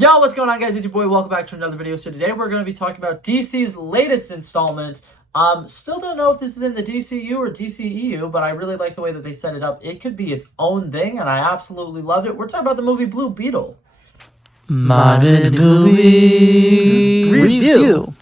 Yo, what's going on, guys? It's your boy. Welcome back to another video. So today we're going to be talking about DC's latest installment. Still don't know if this is in the DCU or DCEU, but I really like the way that they set it up. It could be its own thing, and I absolutely love it. We're talking about the movie Blue Beetle. My movie review.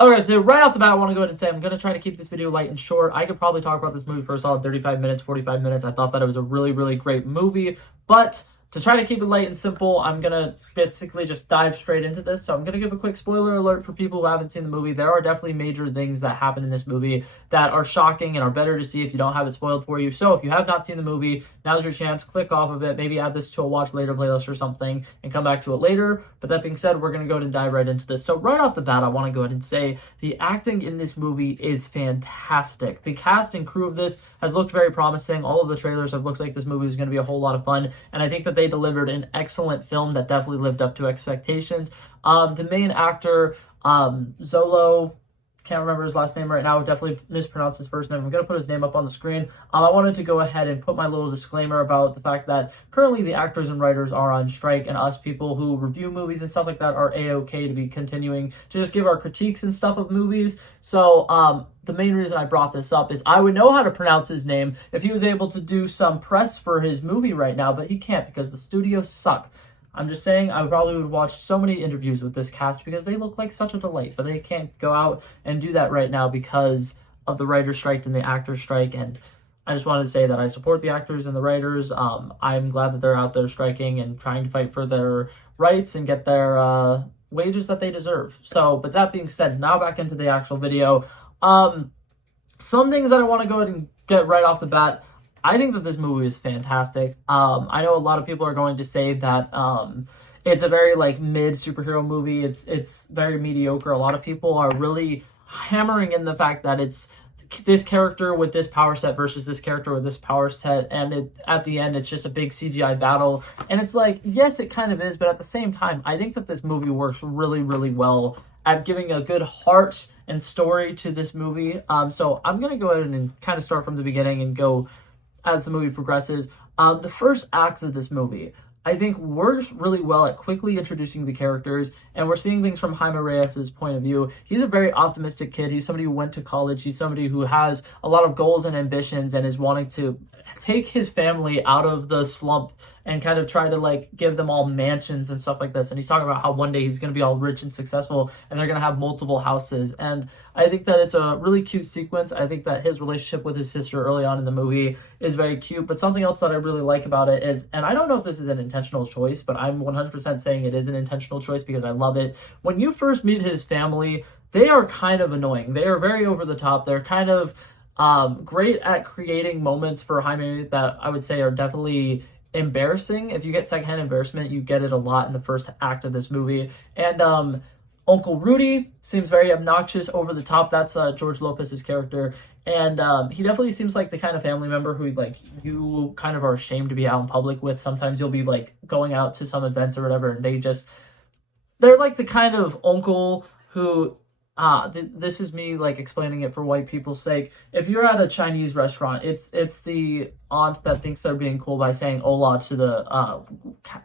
Okay, so right off the bat, I want to go ahead and say I'm going to try to keep this video light and short. I could probably talk about this movie for a solid 35 minutes, 45 minutes. I thought that it was a really, really great movie, but to try to keep it light and simple, I'm going to basically just dive straight into this. So I'm going to give a quick spoiler alert for people who haven't seen the movie. There are definitely major things that happen in this movie that are shocking and are better to see if you don't have it spoiled for you. So if you have not seen the movie, now's your chance. Click off of it. Maybe add this to a watch later playlist or something and come back to it later. But that being said, we're going to go ahead and dive right into this. So right off the bat, I want to go ahead and say the acting in this movie is fantastic. The cast and crew of this has looked very promising. All of the trailers have looked like this movie was going to be a whole lot of fun. And I think that they delivered an excellent film that definitely lived up to expectations. The main actor, Zolo, can't remember his last name right now, definitely mispronounced his first name. I'm going to put his name up on the screen. I wanted to go ahead and put my little disclaimer about the fact that currently the actors and writers are on strike, and us people who review movies and stuff like that are A-okay to be continuing to just give our critiques and stuff of movies. So the main reason I brought this up is I would know how to pronounce his name if he was able to do some press for his movie right now, but he can't because the studios suck. I'm just saying I probably would watch so many interviews with this cast because they look like such a delight, but they can't go out and do that right now because of the writer's strike and the actor's strike. And I just wanted to say that I support the actors and the writers. I'm glad that they're out there striking and trying to fight for their rights and get their wages that they deserve. So, but that being said, now back into the actual video. Some things that I want to go ahead and get right off the bat. I think that this movie is fantastic. I know a lot of people are going to say that it's a very mid superhero movie. It's very mediocre. A lot of people are really hammering in the fact that it's this character with this power set versus this character with this power set, and at the end it's just a big CGI battle. And it's like, yes, it kind of is, but at the same time, I think that this movie works really, really well at giving a good heart and story to this movie. So I'm gonna go ahead and kind of start from the beginning and go as the movie progresses. The first act of this movie, I think, works really well at quickly introducing the characters, and we're seeing things from Jaime Reyes' point of view. He's a very optimistic kid. He's somebody who went to college. He's somebody who has a lot of goals and ambitions and is wanting to take his family out of the slump and kind of try to give them all mansions and stuff like this. And he's talking about how one day he's going to be all rich and successful and they're going to have multiple houses. And I think that it's a really cute sequence. I think that his relationship with his sister early on in the movie is very cute. But something else that I really like about it is, and I don't know if this is an intentional choice, but I'm 100% saying it is an intentional choice because I love it. When you first meet his family, they are kind of annoying. They are very over the top. They're kind of great at creating moments for Jaime that I would say are definitely embarrassing. If you get secondhand embarrassment, you get it a lot in the first act of this movie. And Uncle Rudy seems very obnoxious, over the top. That's George Lopez's character. And he definitely seems like the kind of family member who you kind of are ashamed to be out in public with. Sometimes you'll be going out to some events or whatever, and they're like the kind of uncle who this is me explaining it for white people's sake. If you're at a Chinese restaurant, it's the aunt that thinks they're being cool by saying hola to the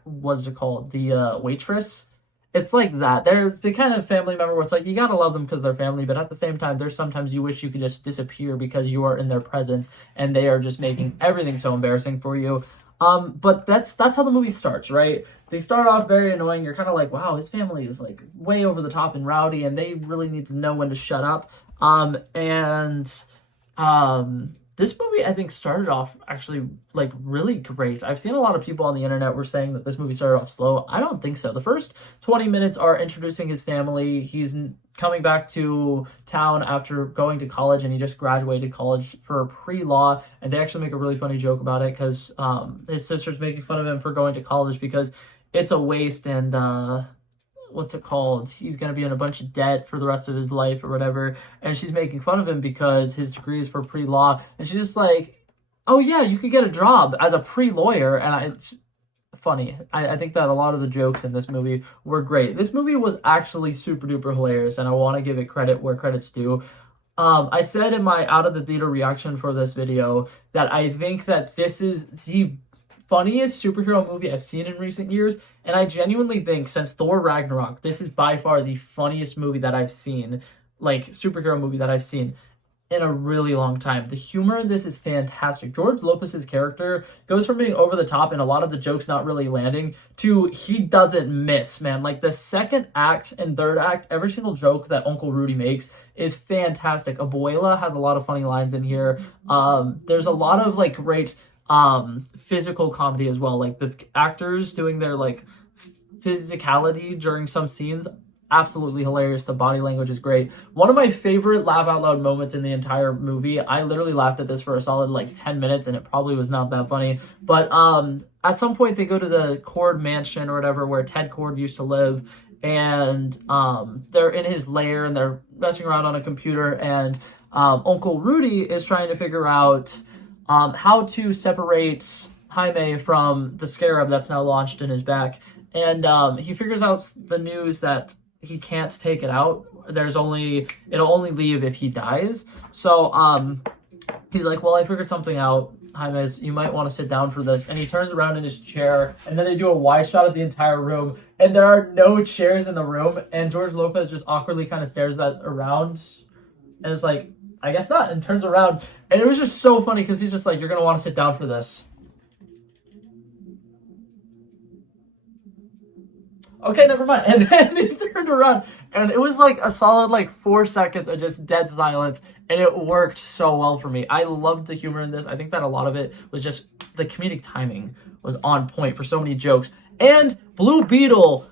what's it called, the waitress. It's like that. They're the kind of family member where it's you gotta love them because they're family, but at the same time, there's sometimes you wish you could just disappear because you are in their presence and they are just making everything so embarrassing for you. But that's how the movie starts, right? They start off very annoying. You're kind of like, wow, his family is way over the top and rowdy, and they really need to know when to shut up. This movie, I think, started off actually really great. I've seen a lot of people on the internet were saying that this movie started off slow. I don't think so. The first 20 minutes are introducing his family. He's coming back to town after going to college, and he just graduated college for pre-law. And they actually make a really funny joke about it because his sister's making fun of him for going to college because it's a waste, and what's it called? He's going to be in a bunch of debt for the rest of his life or whatever. And she's making fun of him because his degree is for pre-law. And she's just like, oh yeah, you could get a job as a pre-lawyer. And it's funny. I think that a lot of the jokes in this movie were great. This movie was actually super duper hilarious, and I want to give it credit where credit's due. I said in my out of the theater reaction for this video that I think that this is the funniest superhero movie I've seen in recent years, and I genuinely think since Thor Ragnarok, this is by far the funniest movie that I've seen, like superhero movie that I've seen in a really long time. The humor in this is fantastic. George Lopez's character goes from being over the top and a lot of the jokes not really landing to he doesn't miss, man. Like the second act and third act, every single joke that Uncle Rudy makes is fantastic. Abuela has a lot of funny lines in here. There's a lot of like great physical comedy as well. Like the actors doing their like physicality during some scenes, absolutely hilarious. The body language is great. One of my favorite laugh out loud moments in the entire movie. I literally laughed at this for a solid like 10 minutes and it probably was not that funny. But at some point they go to the Cord mansion or whatever where Ted Cord used to live, and they're in his lair and they're messing around on a computer, and Uncle Rudy is trying to figure out how to separate Jaime from the Scarab that's now launched in his back. And he figures out the news that he can't take it out. It'll only leave if he dies. So he's like, well, I figured something out. Jaime, you might want to sit down for this. And he turns around in his chair, and then they do a wide shot of the entire room, and there are no chairs in the room, and George Lopez just awkwardly kind of stares around, and it's like, I guess not, and turns around. And it was just so funny because he's just like, you're going to want to sit down for this. Okay, never mind. And then he turned around, and it was like a solid like 4 seconds of just dead silence, and it worked so well for me. I loved the humor in this. I think that a lot of it was just the comedic timing was on point for so many jokes. And Blue Beetle,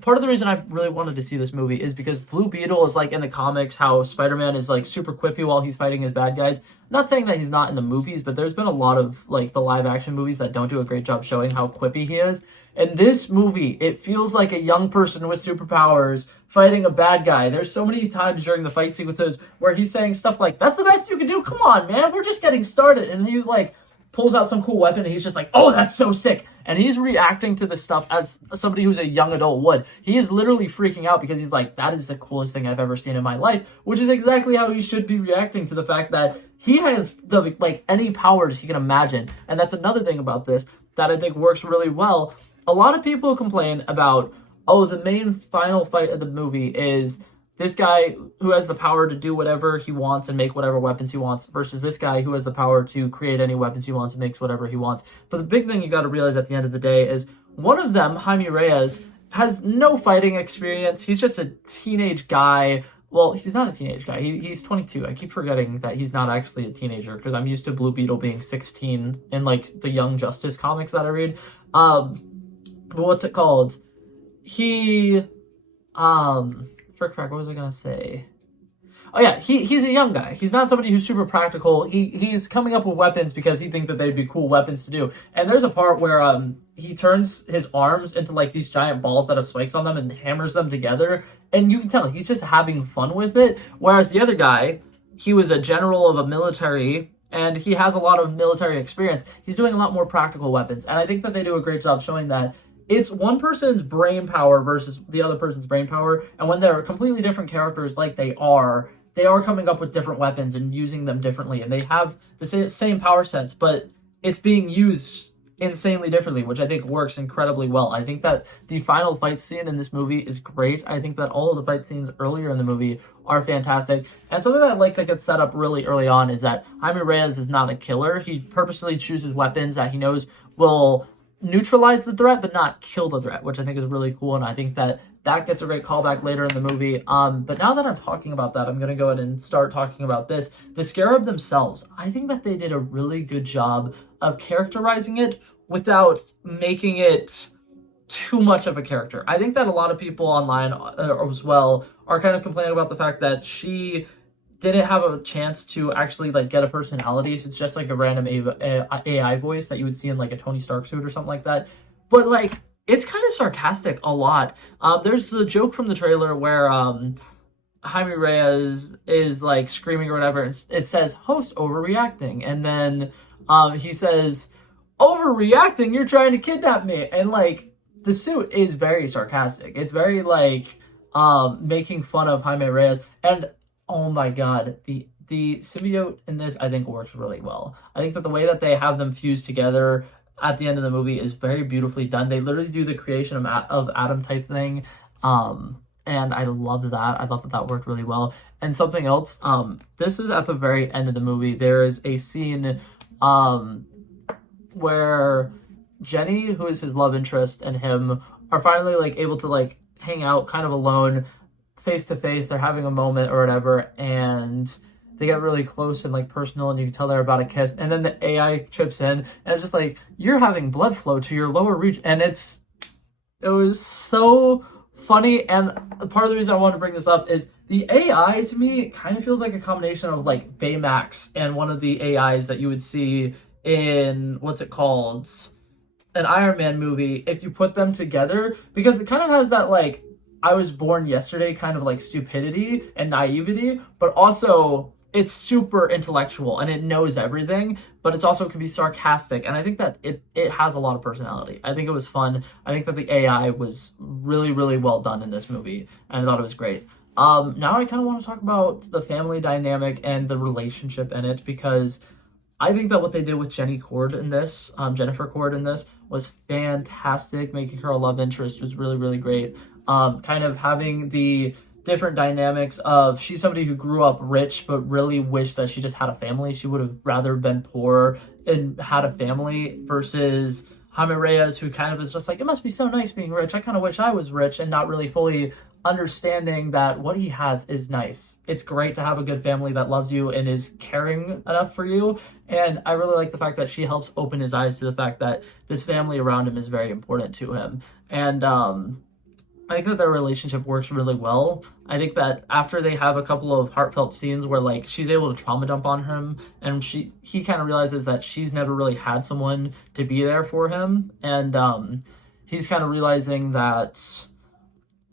part of the reason I really wanted to see this movie is because Blue Beetle is like in the comics how Spider-Man is like super quippy while he's fighting his bad guys. I'm not saying that he's not in the movies, but there's been a lot of like the live action movies that don't do a great job showing how quippy he is. In this movie, it feels like a young person with superpowers fighting a bad guy. There's so many times during the fight sequences where he's saying stuff like, that's the best you can do, come on, man, we're just getting started. And he like pulls out some cool weapon and he's just like, oh, that's so sick. And he's reacting to this stuff as somebody who's a young adult would. He is literally freaking out because he's like, that is the coolest thing I've ever seen in my life, which is exactly how he should be reacting to the fact that he has the like any powers he can imagine. And that's another thing about this that I think works really well. A lot of people complain about, oh, the main final fight of the movie is this guy who has the power to do whatever he wants and make whatever weapons he wants versus this guy who has the power to create any weapons he wants and makes whatever he wants. But the big thing you got to realize at the end of the day is one of them, Jaime Reyes, has no fighting experience. He's just a teenage guy. Well, he's not a teenage guy. He's 22. I keep forgetting that he's not actually a teenager because I'm used to Blue Beetle being 16 in like the Young Justice comics that I read. But what's it called? What was I gonna say? Oh yeah, he's a young guy. He's not somebody who's super practical. He's coming up with weapons because he thinks that they'd be cool weapons to do. And there's a part where he turns his arms into like these giant balls that have spikes on them and hammers them together. And you can tell he's just having fun with it. Whereas the other guy, he was a general of a military and he has a lot of military experience. He's doing a lot more practical weapons. And I think that they do a great job showing that it's one person's brain power versus the other person's brain power. And when they're completely different characters like they are coming up with different weapons and using them differently. And they have the same power sets, but it's being used insanely differently, which I think works incredibly well. I think that the final fight scene in this movie is great. I think that all of the fight scenes earlier in the movie are fantastic. And something that I like that gets set up really early on is that Jaime Reyes is not a killer. He purposely chooses weapons that he knows will neutralize the threat but not kill the threat, which I think is really cool, and I think that gets a great callback later in the movie. But now that I'm talking about that, I'm going to go ahead and start talking about this. The Scarab themselves, I think that they did a really good job of characterizing it without making it too much of a character. I think that a lot of people online as well are kind of complaining about the fact that she didn't have a chance to actually like get a personality. So it's just like a random AI voice that you would see in like a Tony Stark suit or something like that. But like, it's kind of sarcastic a lot. There's the joke from the trailer where Jaime Reyes is like screaming or whatever. And it says host overreacting. And then he says, overreacting? You're trying to kidnap me. And like, the suit is very sarcastic. It's very like making fun of Jaime Reyes. And oh my god, the symbiote in this I think works really well. I think that the way that they have them fused together, at the end of the movie is very beautifully done. They literally do the creation of Adam type thing. And I loved that. I thought that worked really well. And something else, this is at the very end of the movie. There is a scene where Jenny, who is his love interest, and him are finally like able to like hang out kind of alone, face to face. They're having a moment or whatever, and they get really close and like personal, and you can tell they're about to kiss. And then the AI chips in, and it's just like, you're having blood flow to your lower region, and it was so funny. And part of the reason I wanted to bring this up is the AI to me kind of feels like a combination of like Baymax and one of the AIs that you would see in what's it called, an Iron Man movie, if you put them together, because it kind of has that like I was born yesterday kind of like stupidity and naivety, but also it's super intellectual and it knows everything, but it's also can be sarcastic. And I think that it has a lot of personality. I think it was fun. I think that the AI was really, really well done in this movie, and I thought it was great. Now I kind of want to talk about the family dynamic and the relationship in it, because I think that what they did with Jennifer Cord in this, was fantastic. Making her a love interest was really, really great. Kind of having the different dynamics of, she's somebody who grew up rich but really wished that she just had a family. She would have rather been poor and had a family, versus Jaime Reyes, who kind of is just like, it must be so nice being rich. I kind of wish I was rich, and not really fully understanding that what he has is nice. It's great to have a good family that loves you and is caring enough for you. And I really like the fact that she helps open his eyes to the fact that this family around him is very important to him. And I think that their relationship works really well. I think that after they have a couple of heartfelt scenes where like she's able to trauma dump on him, and he kind of realizes that she's never really had someone to be there for him, and he's kind of realizing that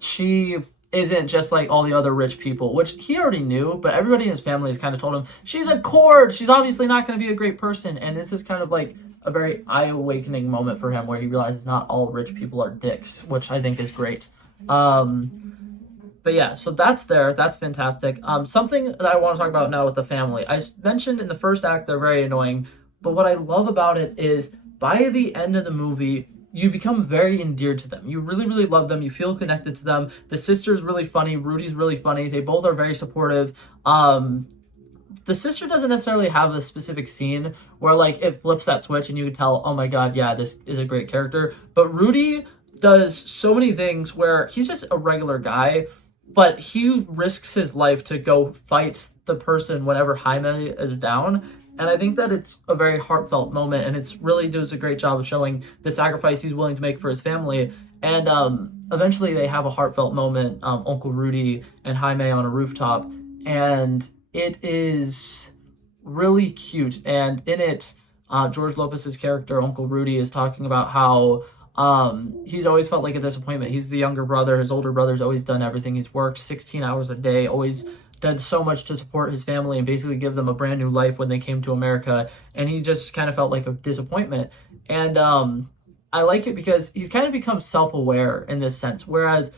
she isn't just like all the other rich people, which he already knew, but everybody in his family has kind of told him, she's a cord, she's obviously not going to be a great person. And this is kind of like a very eye-awakening moment for him, where he realizes not all rich people are dicks, which I think is great. But yeah, so that's fantastic. Something that I want to talk about now with the family. I mentioned in the first act they're very annoying, but what I love about it is by the end of the movie, you become very endeared to them. You really, really love them. You feel connected to them. The sister's really funny. Rudy's really funny. They both are very supportive. The sister doesn't necessarily have a specific scene where like it flips that switch and you can tell, oh my god, yeah, this is a great character. But Rudy does so many things where he's just a regular guy, but he risks his life to go fight the person whenever Jaime is down. And I think that it's a very heartfelt moment, and it's really does a great job of showing the sacrifice he's willing to make for his family. And eventually they have a heartfelt moment, Uncle Rudy and Jaime on a rooftop, and it is really cute. And in it, George Lopez's character, Uncle Rudy, is talking about how he's always felt like a disappointment. He's the younger brother. His older brother's always done everything. He's worked 16 hours a day, always done so much to support his family and basically give them a brand new life when they came to America. And he just kind of felt like a disappointment. And I like it because he's kind of become self-aware in this sense. Whereas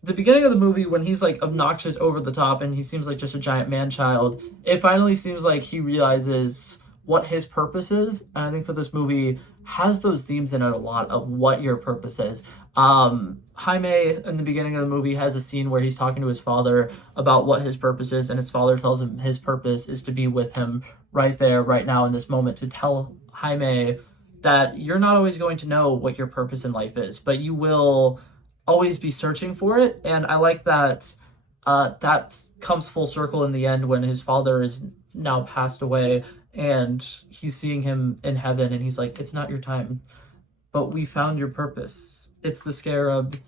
the beginning of the movie, when he's like obnoxious, over the top, and he seems like just a giant man-child, it finally seems like he realizes what his purpose is. And I think for this movie has those themes in it a lot of what your purpose is. Jaime in the beginning of the movie has a scene where he's talking to his father about what his purpose is, and his father tells him his purpose is to be with him right there, right now, in this moment, to tell Jaime that you're not always going to know what your purpose in life is, but you will always be searching for it. And I like that that comes full circle in the end when his father is now passed away and he's seeing him in heaven, and he's like, it's not your time, but we found your purpose. It's the Scarab.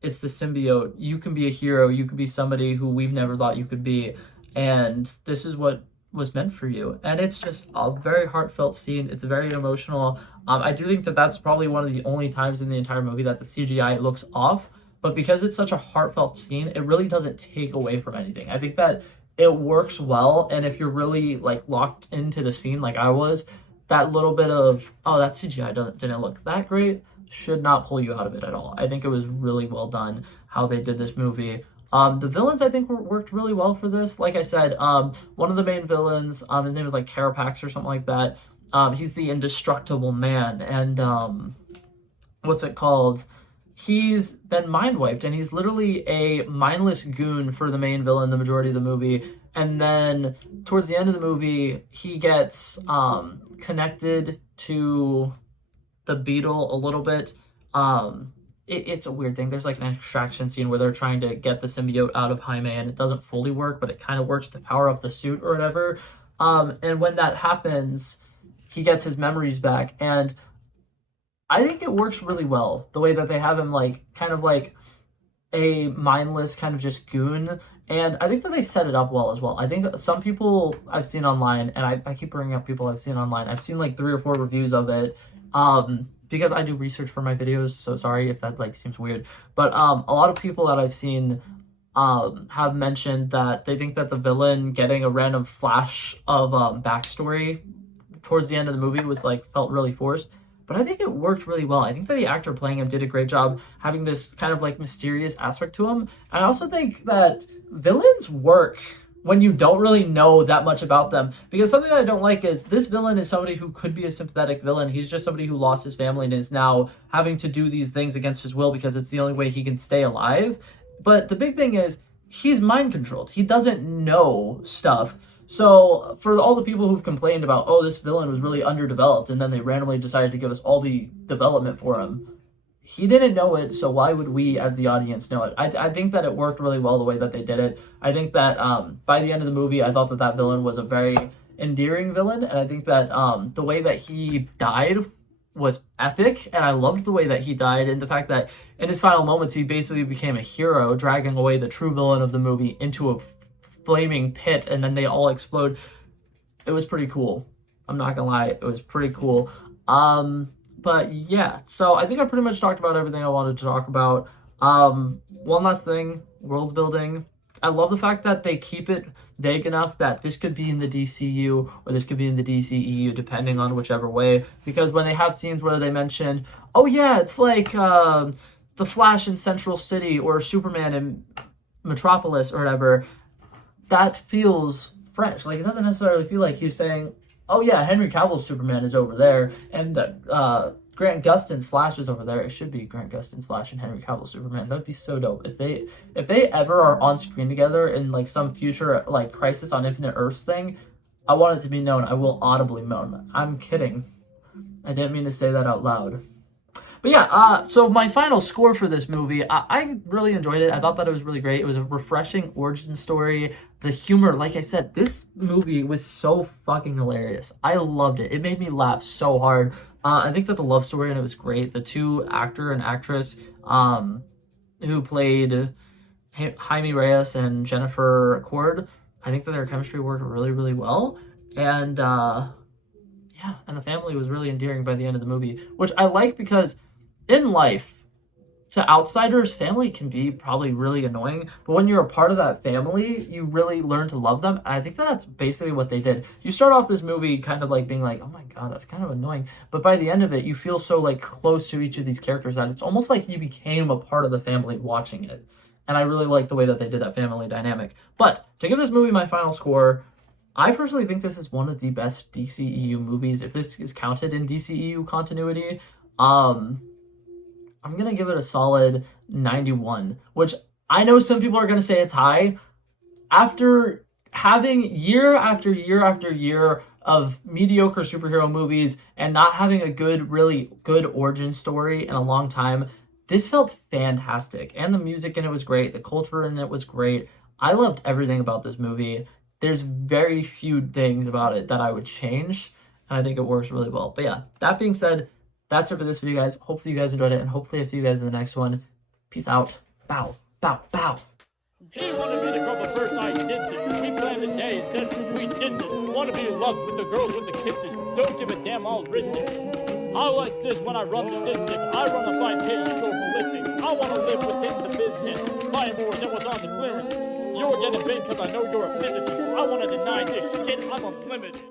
It's the symbiote. You can be a hero. You can be somebody who we've never thought you could be. And this is what was meant for you. And it's just a very heartfelt scene. It's very emotional. I do think that that's probably one of the only times in the entire movie that the CGI looks off. But because it's such a heartfelt scene, it really doesn't take away from anything. I think that it works well. And if you're really like locked into the scene like I was, that little bit of, oh, that CGI didn't look that great, should not pull you out of it at all. I think it was really well done how they did this movie. The villains, I think, worked really well for this. Like I said, one of the main villains, his name is like Carapax or something like that. He's the indestructible man, and what's it called? He's been mind wiped, and he's literally a mindless goon for the main villain the majority of the movie. And then towards the end of the movie, he gets connected to the Beetle a little bit. It's a weird thing. There's like an extraction scene where they're trying to get the symbiote out of Jaime, and it doesn't fully work, but it kind of works to power up the suit or whatever. And when that happens, he gets his memories back, and I think it works really well, the way that they have him like kind of like a mindless kind of just goon. And I think that they set it up well as well. I think some people I've seen online, and I keep bringing up people I've seen online. I've seen like 3 or 4 reviews of it because I do research for my videos, so sorry if that like seems weird. But a lot of people that I've seen have mentioned that they think that the villain getting a random flash of backstory towards the end of the movie was like felt really forced. But I think it worked really well. I think that the actor playing him did a great job having this kind of like mysterious aspect to him. And I also think that villains work when you don't really know that much about them. Because something that I don't like is this villain is somebody who could be a sympathetic villain. He's just somebody who lost his family and is now having to do these things against his will because it's the only way he can stay alive. But the big thing is he's mind controlled. He doesn't know stuff. So for all the people who've complained about, oh, this villain was really underdeveloped, and then they randomly decided to give us all the development for him, he didn't know it, so why would we as the audience know it? I think that it worked really well the way that they did it. I think that by the end of the movie, I thought that that villain was a very endearing villain, and I think that the way that he died was epic, and I loved the way that he died, and the fact that in his final moments, he basically became a hero, dragging away the true villain of the movie into a flaming pit, and then they all explode. It was pretty cool. I'm not gonna lie, it was pretty cool. But yeah, so I think I pretty much talked about everything I wanted to talk about. One last thing, world building. I love the fact that they keep it vague enough that this could be in the DCU or this could be in the DCEU, depending on whichever way. Because when they have scenes where they mention, oh yeah, it's like the Flash in Central City or Superman in Metropolis or whatever, that feels fresh. Like, it doesn't necessarily feel like he's saying, oh yeah, Henry Cavill's Superman is over there, and Grant Gustin's Flash is over there. It should be Grant Gustin's Flash and Henry Cavill's Superman. That'd be so dope. If they ever are on screen together in like some future like Crisis on Infinite Earths thing, I want it to be known. I will audibly moan. I'm kidding. I didn't mean to say that out loud. But yeah, so my final score for this movie, I really enjoyed it. I thought that it was really great. It was a refreshing origin story. The humor, like I said, this movie was so fucking hilarious. I loved it. It made me laugh so hard. I think that the love story in it was great. The 2 actor and actress who played Jaime Reyes and Jennifer Cord, I think that their chemistry worked really, really well. And yeah, and the family was really endearing by the end of the movie, which I like because in life, to outsiders, family can be probably really annoying, but when you're a part of that family, you really learn to love them, and I think that that's basically what they did. You start off this movie kind of like being like, oh my god, that's kind of annoying, but by the end of it, you feel so like close to each of these characters that it's almost like you became a part of the family watching it, and I really like the way that they did that family dynamic. But to give this movie my final score, I personally think this is one of the best DCEU movies, if this is counted in DCEU continuity. I'm going to give it a solid 91, which I know some people are going to say it's high. After having year after year after year of mediocre superhero movies and not having a good, really good origin story in a long time, this felt fantastic. And the music in it was great. The culture in it was great. I loved everything about this movie. There's very few things about it that I would change, and I think it works really well. But yeah, that being said, that's it for this video, guys. Hopefully you guys enjoyed it, and hopefully I see you guys in the next one. Peace out. Bow, bow, bow. He wanted me to drop a verse, I did this. We planned a day, and then we did this. Want to be in love with the girls with the kisses. Don't give a damn, I'll written this. I like this when I run the distance. I run a fine page, go ballistics. I want to live within the business. Buy more than what's on the clearances. You're getting big because I know you're a physicist. I want to deny this shit, I'm unlimited.